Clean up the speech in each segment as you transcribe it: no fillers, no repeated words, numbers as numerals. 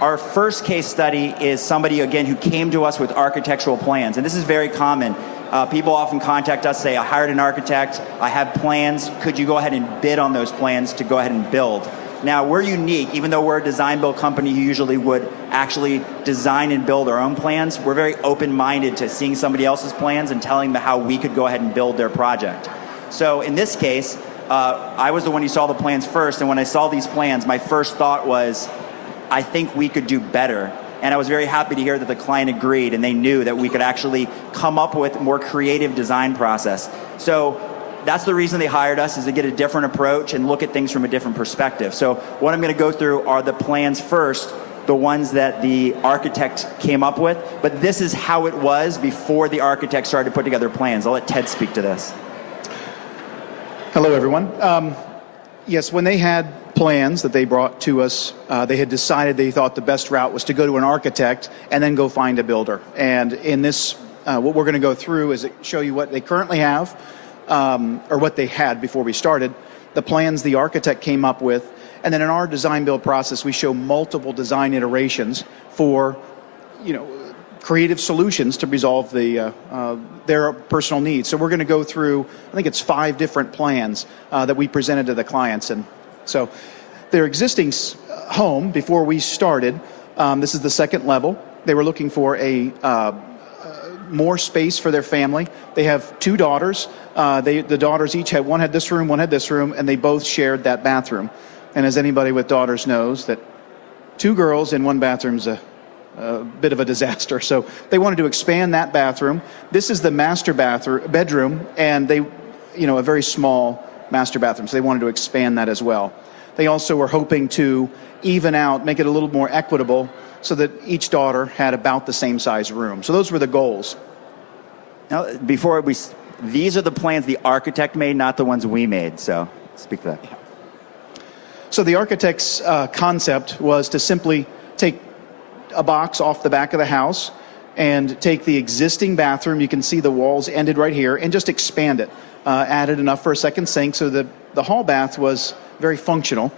Our first case study is somebody, again, who came to us with architectural plans. And this is very common. People often contact us, say, I hired an architect, I have plans, could you go ahead and bid on those plans to go ahead and build? Now, we're unique. Even though we're a design-build company who usually would actually design and build our own plans, we're very open-minded to seeing somebody else's plans and telling them how we could go ahead and build their project. So in this case, I was the one who saw the plans first, and when I saw these plans, my first thought was, I think we could do better. And I was very happy to hear that the client agreed, and they knew that we could actually come up with a more creative design process. So that's the reason they hired us, is to get a different approach and look at things from a different perspective. So what I'm going to go through are the plans first, the ones that the architect came up with, but this is how it was before the architect started to put together plans. I'll let Ted speak to this. Hello, everyone. Yes, when they had plans that they brought to us, they had decided they thought the best route was to go to an architect and then go find a builder. And in this, what we're going to go through is show you what they currently have, or what they had before we started, the plans the architect came up with, and then in our design build process, we show multiple design iterations for, creative solutions to resolve their personal needs. So we're going to go through, I think it's 5 different plans that we presented to the clients. And so their existing home, before we started, this is the second level. They were looking for more space for their family. They have 2 daughters. The daughters each had, one had this room, one had this room, and they both shared that bathroom. And as anybody with daughters knows, that 2 girls in one bathroom is a bit of a disaster. So they wanted to expand that bathroom. This is the master bedroom, and they, a very small master bathroom. So they wanted to expand that as well. They also were hoping to even out, make it a little more equitable, so that each daughter had about the same size room. So those were the goals. Now, these are the plans the architect made, not the ones we made. So speak to that. Yeah. So the architect's concept was to simply take a box off the back of the house and take the existing bathroom, you can see the walls ended right here, and just expand it. Added enough for a second sink, so the hall bath was very functional.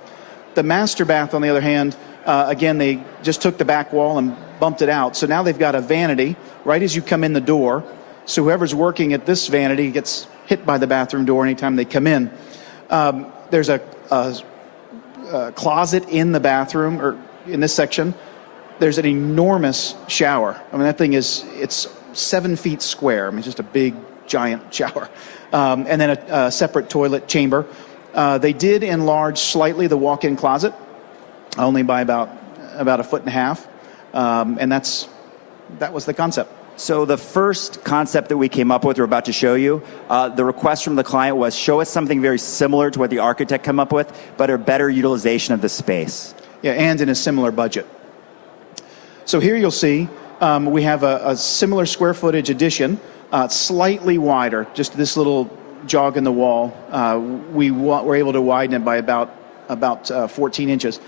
The master bath, on the other hand, again, they just took the back wall and bumped it out. So now they've got a vanity right as you come in the door. So whoever's working at this vanity gets hit by the bathroom door anytime they come in. There's a closet in the bathroom, or in this section. There's an enormous shower. I mean, that thing it's 7 feet square. I mean, it's just a big, giant shower. And then a separate toilet chamber. They did enlarge slightly the walk-in closet, only by about 1.5 feet. And that was the concept. So the first concept that we came up with, we're about to show you, the request from the client was, show us something very similar to what the architect came up with, but a better utilization of the space. Yeah, and in a similar budget. So here you'll see we have a similar square footage addition, slightly wider, just this little jog in the wall. We were able to widen it by about 14 inches.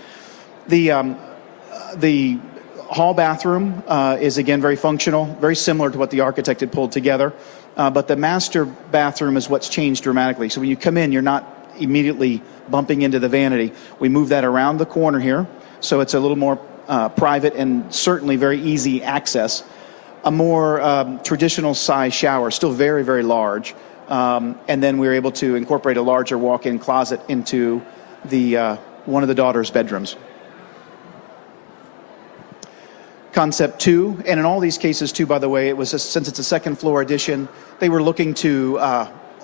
The hall bathroom is, again, very functional, very similar to what the architect had pulled together. But the master bathroom is what's changed dramatically. So when you come in, you're not immediately bumping into the vanity. We move that around the corner here, so it's a little more private and certainly very easy access. A more traditional size shower, still very, very large. And then we were able to incorporate a larger walk-in closet into one of the daughters' bedrooms. Concept 2, and in all these cases too, by the way, it was since it's a second floor addition, they were looking to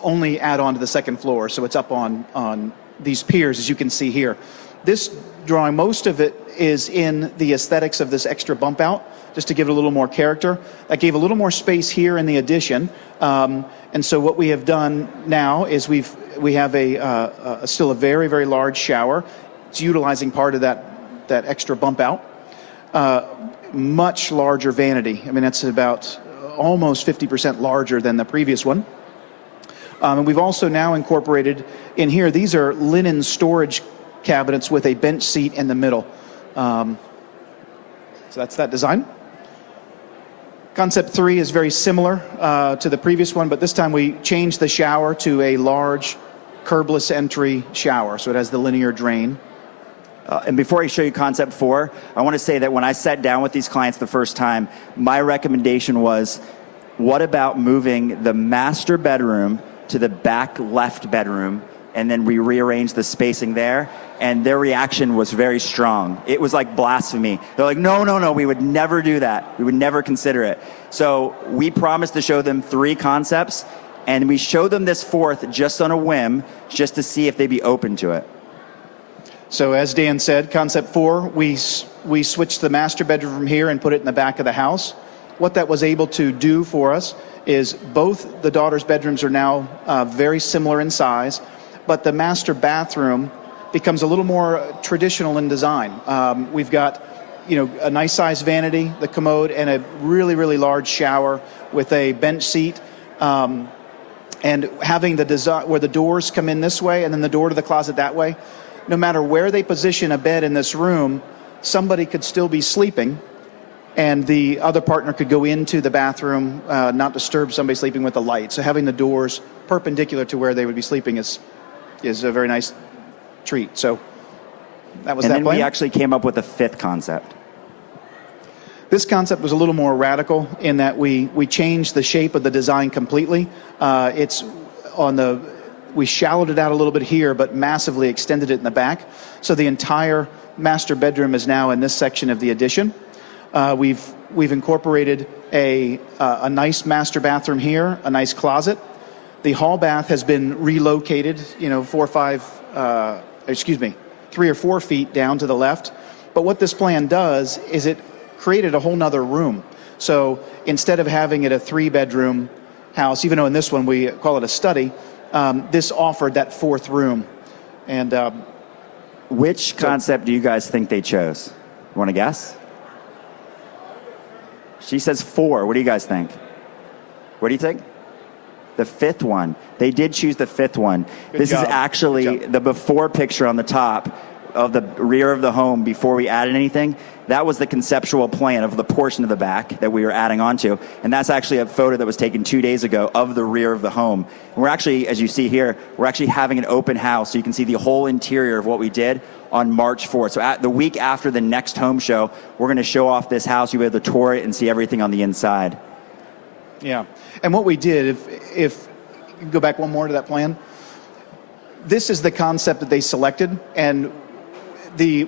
only add on to the second floor, so it's up on these piers, as you can see here. This drawing, most of it is in the aesthetics of this extra bump out, just to give it a little more character. That gave a little more space here in the addition, and so what we have done now is we have still a very, very large shower. It's utilizing part of that extra bump out. Much larger vanity. I mean, that's about almost 50% larger than the previous one. And we've also now incorporated in here, these are linen storage cabinets with a bench seat in the middle. So that's that design. Concept 3 is very similar to the previous one, but this time we changed the shower to a large curbless entry shower. So it has the linear drain. And before I show you concept 4, I want to say that when I sat down with these clients the first time, my recommendation was, what about moving the master bedroom to the back left bedroom, and then we rearrange the spacing there? And their reaction was very strong. It was like blasphemy. They're like, no, we would never do that. We would never consider it. So we promised to show them 3 concepts, and we showed them this 4th just on a whim, just to see if they'd be open to it. So as Dan said, concept 4, we switched the master bedroom from here and put it in the back of the house. What that was able to do for us is both the daughters' bedrooms are now very similar in size, but the master bathroom becomes a little more traditional in design. We've got, a nice size vanity, the commode, and a really, really large shower with a bench seat. And having the design where the doors come in this way and then the door to the closet that way, no matter where they position a bed in this room, somebody could still be sleeping, and the other partner could go into the bathroom, not disturb somebody sleeping with the light. So having the doors perpendicular to where they would be sleeping is a very nice treat. So that was that plan. And then we actually came up with a 5th concept. This concept was a little more radical in that we changed the shape of the design completely. We shallowed it out a little bit here, but massively extended it in the back. So the entire master bedroom is now in this section of the addition. We've incorporated a nice master bathroom here, a nice closet. The hall bath has been relocated, 3 or 4 feet down to the left. But what this plan does is it created a whole nother room. So instead of having it a 3-bedroom house, even though in this one we call it a study, this offered that 4th room. And which concept do you guys think they chose? You want to guess? She says 4. What do you guys think? What do you think? The 5th one. They did choose the 5th one. This is actually the before picture on the top of the rear of the home before we added anything. That was the conceptual plan of the portion of the back that we were adding onto. And that's actually a photo that was taken 2 days ago of the rear of the home. And we're actually, as you see here, we're actually having an open house so you can see the whole interior of what we did on March 4th. So the week after the next home show, we're going to show off this house. You'll be able to tour it and see everything on the inside. Yeah. And what we did, if you go back one more to that plan, this is the concept that they selected, and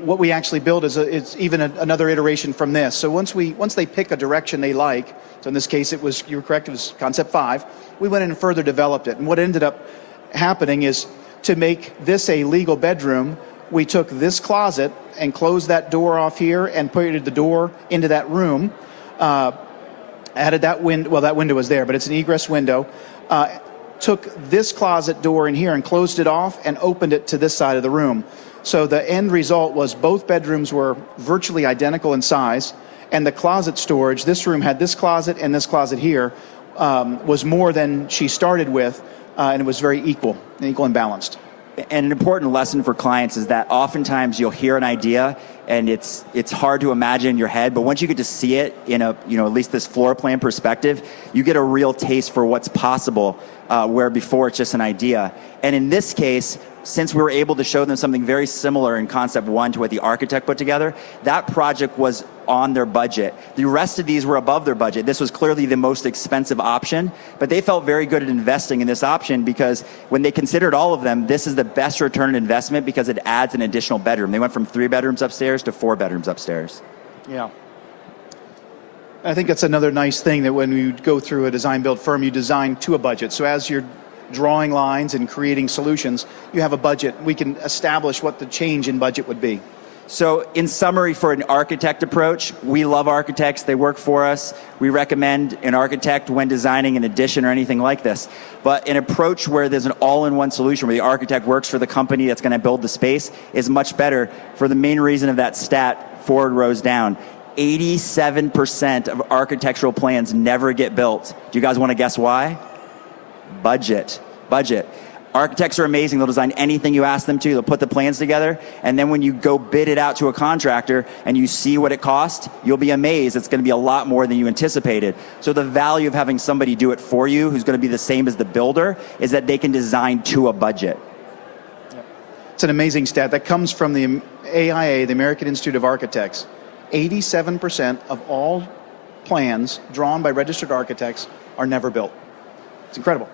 what we actually build is even another iteration from this. So once they pick a direction they like, so in this case you were correct, it was concept 5, we went in and further developed it. And what ended up happening is, to make this a legal bedroom, we took this closet and closed that door off here and put the door into that room, added that window, well, that window was there, but it's an egress window, took this closet door in here and closed it off and opened it to this side of the room. So the end result was both bedrooms were virtually identical in size, and the closet storage, this room had this closet and this closet here, was more than she started with, and it was very equal and balanced. And an important lesson for clients is that oftentimes you'll hear an idea and it's hard to imagine in your head, but once you get to see it in at least this floor plan perspective, you get a real taste for what's possible, where before it's just an idea. And in this case, since we were able to show them something very similar in concept 1 to what the architect put together, that project was on their budget. The rest of these were above their budget. This was clearly the most expensive option, but they felt very good at investing in this option because when they considered all of them, this is the best return on investment because it adds an additional bedroom. They went from 3 bedrooms upstairs to 4 bedrooms upstairs. Yeah. I think that's another nice thing, that when you go through a design build firm, you design to a budget. So as you're drawing lines and creating solutions, you have a budget. We can establish what the change in budget would be. So in summary, for an architect approach, we love architects. They work for us. We recommend an architect when designing an addition or anything like this. But an approach where there's an all-in-one solution, where the architect works for the company that's going to build the space, is much better for the main reason of that stat 4 rows down. 87% of architectural plans never get built. Do you guys want to guess why? Budget. Architects are amazing. They'll design anything you ask them to. They'll put the plans together, and then when you go bid it out to a contractor and you see what it costs, you'll be amazed. It's going to be a lot more than you anticipated. So the value of having somebody do it for you who's going to be the same as the builder is that they can design to a budget. It's an amazing stat that comes from the AIA, the American Institute of Architects. 87% of all plans drawn by registered architects are never built. It's incredible.